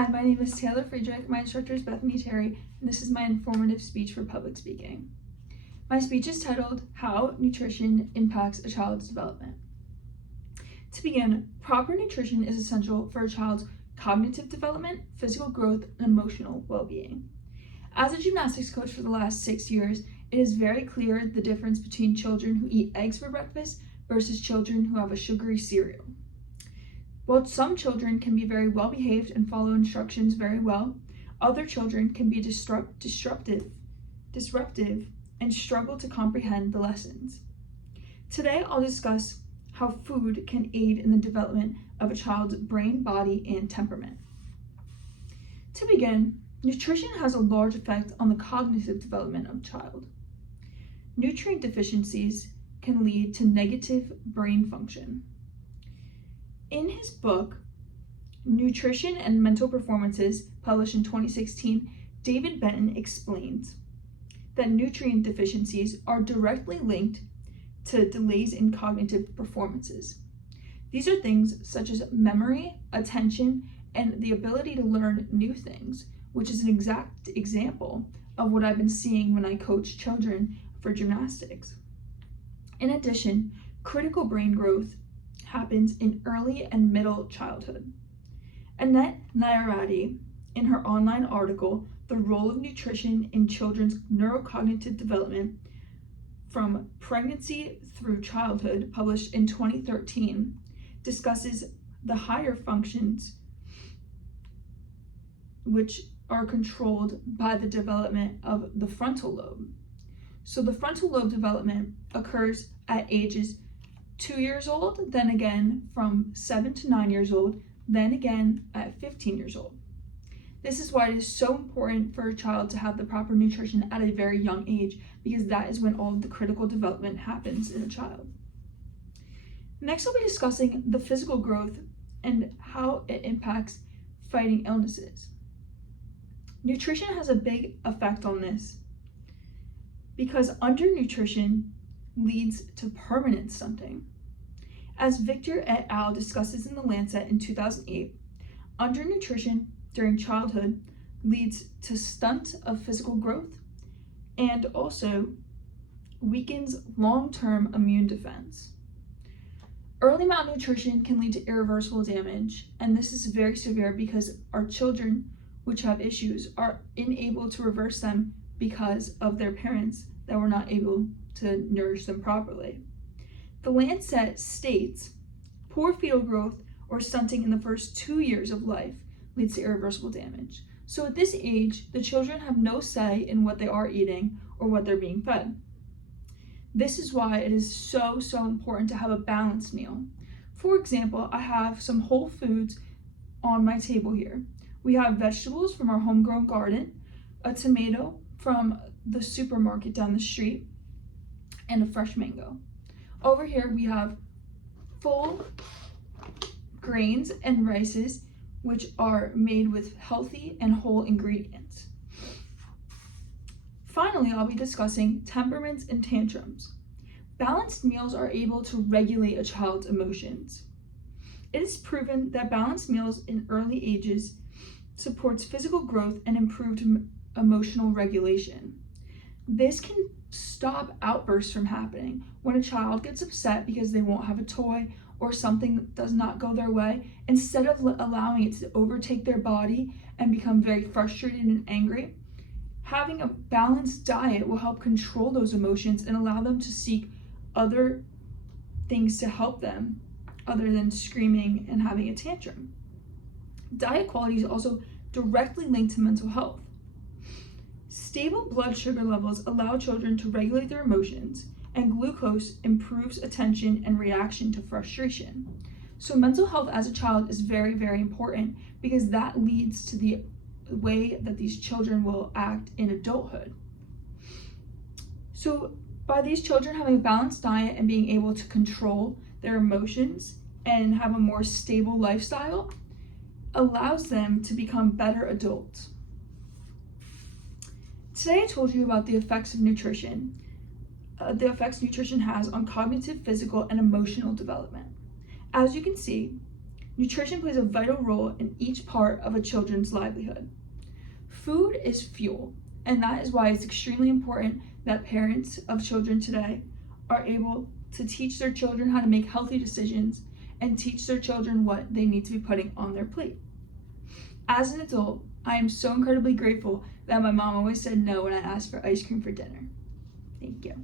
Hi, my name is Taylor Friedrich. My instructor is Bethany Terry, and this is my informative speech for public speaking. My speech is titled, How Nutrition Impacts a Child's Development. To begin, proper nutrition is essential for a child's cognitive development, physical growth, and emotional well-being. As a gymnastics coach for the last 6 years, it is very clear the difference between children who eat eggs for breakfast versus children who have a sugary cereal. While some children can be very well behaved and follow instructions very well, other children can be disruptive and struggle to comprehend the lessons. Today I'll discuss how food can aid in the development of a child's brain, body, and temperament. To begin, nutrition has a large effect on the cognitive development of a child. Nutrient deficiencies can lead to negative brain function. In his book, Nutrition and Mental Performances, published in 2016, David Benton explains that nutrient deficiencies are directly linked to delays in cognitive performances. These are things such as memory, attention, and the ability to learn new things, which is an exact example of what I've been seeing when I coach children for gymnastics. In addition, critical brain growth happens in early and middle childhood. Annette Nairadi, in her online article, The Role of Nutrition in Children's Neurocognitive Development from Pregnancy Through Childhood, published in 2013, discusses the higher functions which are controlled by the development of the frontal lobe. So the frontal lobe development occurs at ages 2 years old, then again from 7 to 9 years old, then again at 15 years old. This is why it is so important for a child to have the proper nutrition at a very young age, because that is when all of the critical development happens in a child. Next, I'll be discussing the physical growth and how it impacts fighting illnesses. Nutrition has a big effect on this because undernutrition leads to permanent stunting. As Victor et al. Discusses in The Lancet in 2008, undernutrition during childhood leads to stunt of physical growth and also weakens long-term immune defense. Early malnutrition can lead to irreversible damage, and this is very severe because our children which have issues are unable to reverse them because of their parents that were not able to nourish them properly. The Lancet states, poor fetal growth or stunting in the first 2 years of life leads to irreversible damage. So at this age, the children have no say in what they are eating or what they're being fed. This is why it is so important to have a balanced meal. For example, I have some whole foods on my table here. We have vegetables from our homegrown garden, a tomato from the supermarket down the street, and a fresh mango. Over here we have full grains and rices, which are made with healthy and whole ingredients. Finally, I'll be discussing temperaments and tantrums. Balanced meals are able to regulate a child's emotions. It is proven that balanced meals in early ages supports physical growth and improved emotional regulation. This can stop outbursts from happening. When a child gets upset because they won't have a toy or something does not go their way, instead of allowing it to overtake their body and become very frustrated and angry, having a balanced diet will help control those emotions and allow them to seek other things to help them other than screaming and having a tantrum. Diet quality is also directly linked to mental health. Stable blood sugar levels allow children to regulate their emotions, and glucose improves attention and reaction to frustration. So mental health as a child is very important because that leads to the way that these children will act in adulthood. So by these children having a balanced diet and being able to control their emotions and have a more stable lifestyle allows them to become better adults. Today I told you about the effects of nutrition, the effects nutrition has on cognitive, physical, and emotional development. As you can see, Nutrition plays a vital role in each part of a children's livelihood. Food is fuel, and that is why it's extremely important that parents of children today are able to teach their children how to make healthy decisions and teach their children what they need to be putting on their plate. As an adult, I am so incredibly grateful that my mom always said no when I asked for ice cream for dinner. Thank you.